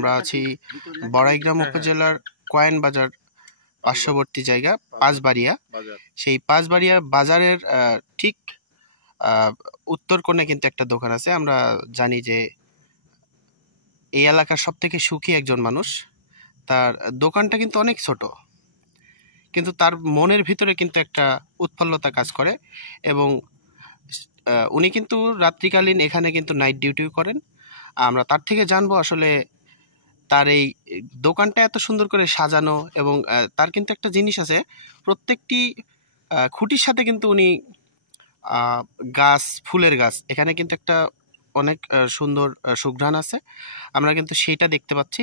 আমরা আছি বড়াইগ্রাম উপজেলার কয়েন বাজার পার্শ্ববর্তী জায়গা পাঁচবাড়িয়া। সেই পাঁচবাড়িয়া বাজারের ঠিক উত্তর কোণে কিন্তু একটা দোকান আছে। আমরা জানি যে এই এলাকার সব থেকে সুখী একজন মানুষ। তার দোকানটা কিন্তু অনেক ছোট, কিন্তু তার মনের ভিতরে কিন্তু একটা উৎফুল্লতা কাজ করে এবং উনি কিন্তু রাত্রিকালীন এখানে কিন্তু নাইট ডিউটিও করেন। আমরা তার থেকে জানবো আসলে তার এই দোকানটা এত সুন্দর করে সাজানো এবং তার কিন্তু একটা জিনিস আছে, প্রত্যেকটি খুঁটির সাথে কিন্তু উনি গাছ, ফুলের গাছ, এখানে কিন্তু একটা অনেক সুন্দর সুঘ্রাণ আছে। আমরা কিন্তু সেইটা দেখতে পাচ্ছি,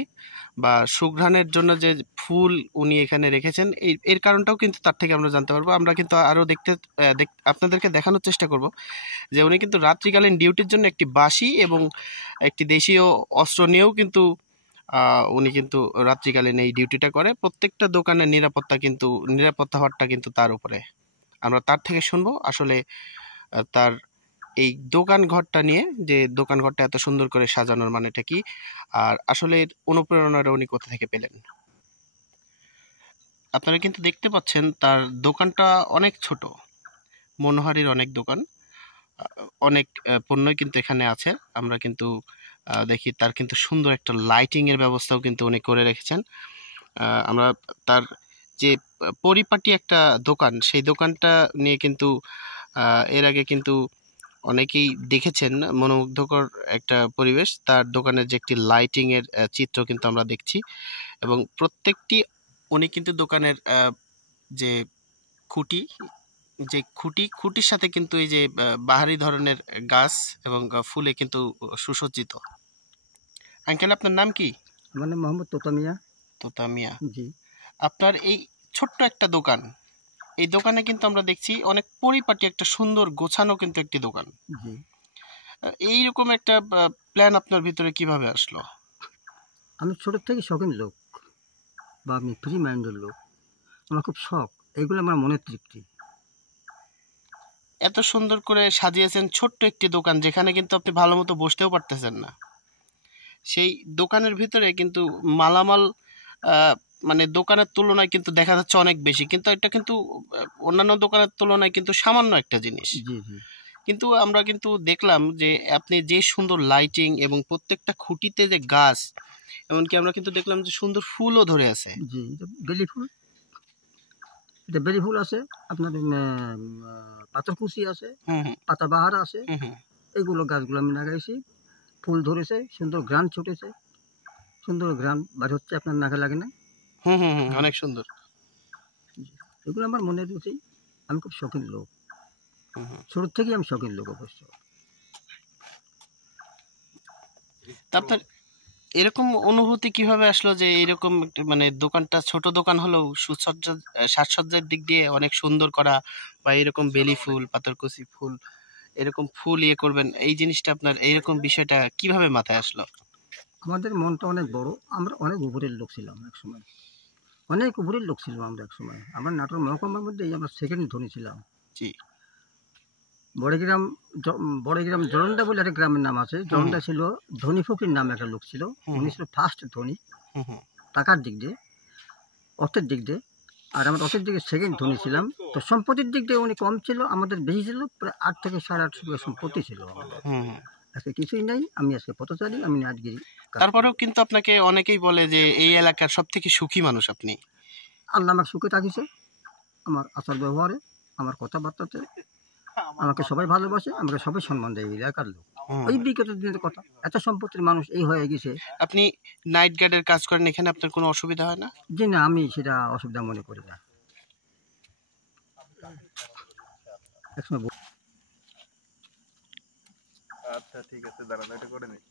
বা সুঘ্রাণের জন্য যে ফুল উনি এখানে রেখেছেন এর কারণটাও কিন্তু তার থেকে আমরা জানতে পারবো। আমরা কিন্তু আরও আপনাদেরকে দেখানোর চেষ্টা করব যে উনি কিন্তু রাত্রিকালীন ডিউটির জন্য একটি বাঁশি এবং একটি দেশীয় অস্ত্র নিয়েও কিন্তু উনি কিন্তু রাত্রিকালীন এই ডিউটিটা করে। প্রত্যেকটা দোকানের নিরাপত্তা হওয়ারটা কিন্তু তার উপরে। আমরা তার থেকে শুনবো আসলে তার এই দোকান ঘরটা নিয়ে, যে দোকান ঘরটা এত সুন্দর করে সাজানোর মানেটা কি, আর আসলে অনুপ্রেরণাটা উনি কোথা থেকে পেলেন। আপনারা কিন্তু দেখতে পাচ্ছেন তার দোকানটা অনেক ছোট, মনোহারীর অনেক দোকান, অনেক পণ্যই কিন্তু এখানে আছে। আমরা কিন্তু দেখি তার কিন্তু সুন্দর একটা লাইটিং এর ব্যবস্থাও কিন্তু উনি করে রেখেছেন। আমরা তার যে পরিপাটি একটা দোকান, সেই দোকানটা নিয়ে কিন্তু এর আগে কিন্তু অনেকেই দেখেছেন, মনোমুগ্ধকর একটা পরিবেশ। তার দোকানের যে একটি লাইটিং এর চিত্র কিন্তু আমরা দেখছি এবং প্রত্যেকটি উনি কিন্তু দোকানের যে খুঁটির সাথে কিন্তু এই যে বাহারি ধরনের গাছ এবং ফুলে কিন্তু সুসজ্জিত। আঙ্কেল, আপনার নাম কি? আমার নাম মোহাম্মদ তোতামিয়া। তোতামিয়া জি। আপনার এই ছোট্ট একটা দোকান, এই দোকানে কিন্তু আমরা দেখছি অনেক পরিপাটি একটা সুন্দর গোছানো কিন্তু একটি দোকান। জি। এইরকম একটা প্ল্যান আপনার ভিতরে কিভাবে আসলো? আমি ছোট থেকে শখিন লোক, বা আমি ফ্রি মাইন্ডের লোক। আমার খুব শখ, এগুলো আমার মনের তৃপ্তি। এত সুন্দর করে সাজিয়েছেন ছোট্ট একটি দোকান, যেখানে কিন্তু আপনি ভালো মতো বসতেও পারতেছেন না। সেই দোকানের ভিতরে কিন্তু মালামাল মানে দোকানের তুলনায় কিন্তু দেখা যাচ্ছে অনেক বেশি, কিন্তু এটা কিন্তু অন্যান্য দোকানের তুলনায় কিন্তু সামান্য একটা জিনিস। জি জি। কিন্তু আমরা কিন্তু দেখলাম যে আপনি যে সুন্দর লাইটিং এবং প্রত্যেকটা খুঁটিতে যে গাছ, এমনকি আমরা কিন্তু দেখলাম যে সুন্দর ফুলও ধরে আছে। জি, বেলি ফুল, এটা বেলি ফুল আছে, আপনার পাথরকুচি আছে, পাতাবাহার আছে, এইগুলো গাছগুলো আমি লাগাইছি। ফুল ধরেছে, সুন্দর গ্রান ছুটেছে, সুন্দর গ্রান বার হচ্ছে, আপনার নাকে লাগে না? অনেক সুন্দর। এগুলো আমার মনে রুচি। আমি খুব শখিন লোক, ছোট থেকেই আমি শখিন লোক অবশ্য। আপনার এরকম অনুভূতি কিভাবে আসলো যে এরকম মানে দোকানটা ছোট দোকান হলেও সাজসজ্জার দিক দিয়ে অনেক সুন্দর করা, বা এরকম বেলি ফুল, পাথরকুচি ফুল, এরকম ফুল করবেন, এই জিনিসটা আপনার এইরকম বিষয়টা কিভাবে মাথায় আসলো? আমাদের মনটা অনেক বড়, আমরা অনেক উপরের লোক ছিলাম এক সময়, অনেক উপরের লোক ছিলাম আমরা এক সময়। আমরা নাটোর মহকুমার মধ্যেই আমরা সেকেন্ড ধনী ছিলাম। জি। বড়গ্রাম জরন্ডা বলে একটা গ্রামের নাম আছে। জরন্ডা ছিল ধনী ফকির নামে একটা লোক ছিল, উনি ছিল ফার্স্ট ধনী টাকার দিক দিয়ে, অর্থের দিক দিয়ে। আর আমরা অর্থের দিকে সেকেন্ড ধনী ছিলাম। তো সম্পত্তির দিক দিয়ে উনি কম ছিল, আমাদের বেশি ছিল, প্রায় 8 থেকে 8.5 বিঘা সম্পত্তি ছিল আমাদের। আজকে কিছুই নাই, আমি আজকে পথচারী, আমি নাটগিরি। তারপরেও কিন্তু আপনাকে অনেকেই বলে যে এই এলাকার সব থেকে সুখী মানুষ আপনি। আল্লাহ আমাকে সুখে থাকিছে, আমার আচার ব্যবহারে, আমার কথাবার্তাতে আমাকে সবাই ভালোবাসে, আমাকে সবাই সম্মান দেয়। এলাকার লোক, ওই বিগত দিনের কথা, এত সম্পত্তির মানুষ এই হয়ে গেছে। আপনি নাইট গার্ডের কাজ করেন, এখানে আপনার কোনো অসুবিধা হয় না? জি না, আমি সেটা অসুবিধা মনে করি না। আচ্ছা ঠিক আছে, দাঁড়ান এটা করে নিই।